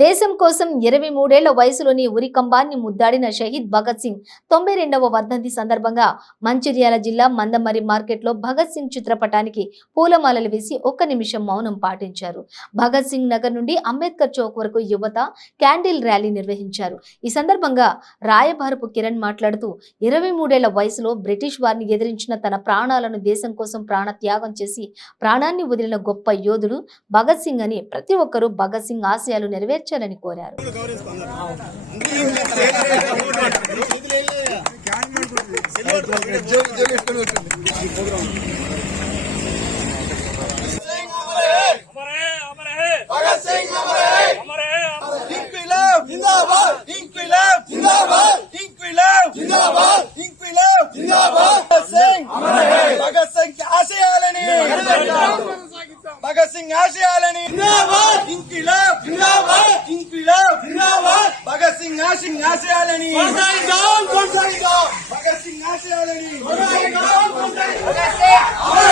దేశం కోసం ఇరవై మూడేళ్ళ వయసులోని ఉరికంబాన్ని ముద్దాడిన షహీద్ భగత్ సింగ్ తొంభై రెండవ వర్ధంతి సందర్భంగా మంచిర్యాల జిల్లా మందమరి మార్కెట్లో భగత్ సింగ్ చిత్రపటానికి పూలమాలలు వేసి ఒక్క నిమిషం మౌనం పాటించారు. భగత్ సింగ్ నగర్ నుండి అంబేద్కర్ చౌక్ వరకు యువత క్యాండిల్ ర్యాలీ నిర్వహించారు. ఈ సందర్భంగా రాయభారపు కిరణ్ మాట్లాడుతూ ఇరవై మూడేళ్ళ వయసులో బ్రిటిష్ వారిని ఎదిరించిన తన ప్రాణాలను దేశం కోసం ప్రాణ త్యాగం చేసి ప్రాణాన్ని వదిలిన గొప్ప యోధుడు భగత్ సింగ్ అని ప్రతి ఒక్కరూ భగత్ సింగ్ ఆశయాలు చేర్చాలని కోరారు జిందాబాద్ జిందాబాద్ జిందాబాద్ భగత్ సింగ్ ఆశయాలని ఇంకిలాబ్ ఇంకిలాబ్ భగత్ సింగ్ ఆశింగ్ ఆశయాలని భగత్ సింగ్ ఆశయాలని కొనసాగిద్దాం కొనసాగిద్దాం.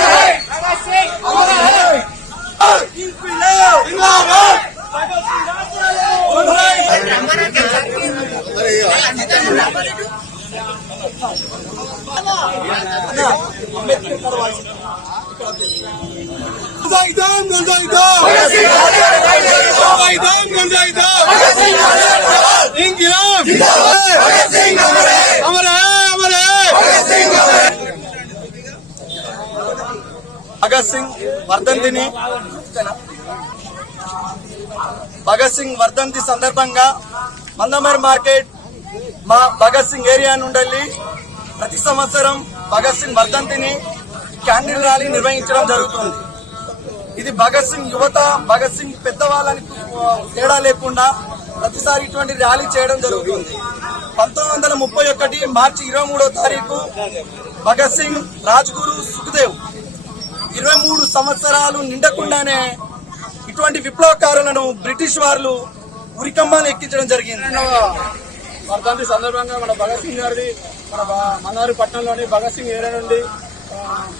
అమర్ హై భగత్ సింగ్ అమర్ హై ఇంకిలాబ్ భగత్ సింగ్ భగత్ సింగ్ వర్ధంతిని భగత్ సింగ్ వర్ధంతి సందర్భంగా మందమర్ మార్కెట్ మా భగత్ సింగ్ ఏరియా నుండి ప్రతి సంవత్సరం భగత్ సింగ్ వర్ధంతిని క్యాండిల్ ర్యాలీ నిర్వహించడం జరుగుతుంది. ఇది భగత్ సింగ్ యువత భగత్ సింగ్ పెద్దవాళ్ళని తేడా లేకుండా ప్రతిసారి ఇటువంటి ర్యాలీ చేయడం జరుగుతుంది. పంతొమ్మిది వందల ముప్పై ఒకటి మార్చి ఇరవై మూడో తారీఖు భగత్ సింగ్ రాజ్గురు సుఖదేవ్ ఇరవై మూడు సంవత్సరాలు నిండకుండానే ఇటువంటి విప్లవకారులను బ్రిటిష్ వారు ఉరికమ్మాలు ఎక్కించడం జరిగింది. వర్ధంతి సందర్భంగా మన భగత్ సింగ్ గారిది మన మంగారు పట్టణంలోని భగత్ సింగ్ ఏరియా నుండి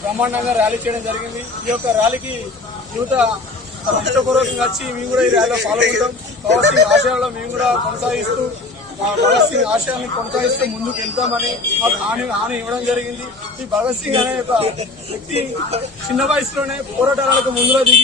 బ్రహ్మాండంగా ర్యాలీ చేయడం జరిగింది. ఈ యొక్క ర్యాలీకి యువత రాష్ట్రపూర్వకంగా వచ్చి మేము కూడా ఈ ర్యాలీలో పాల్గొంటాం. భగత్ సింగ్ ఆశయాల్లో మేము కూడా కొనసాగిస్తూ ఆ భగత్ సింగ్ ఆశయాన్ని కొనసాగిస్తూ ముందుకు వెళ్తామని మాకు హామీ హామీ ఇవ్వడం జరిగింది. ఈ భగత్ సింగ్ అనే ఒక వ్యక్తి చిన్న వయసులోనే పోరాటాలకు ముందులో దిగి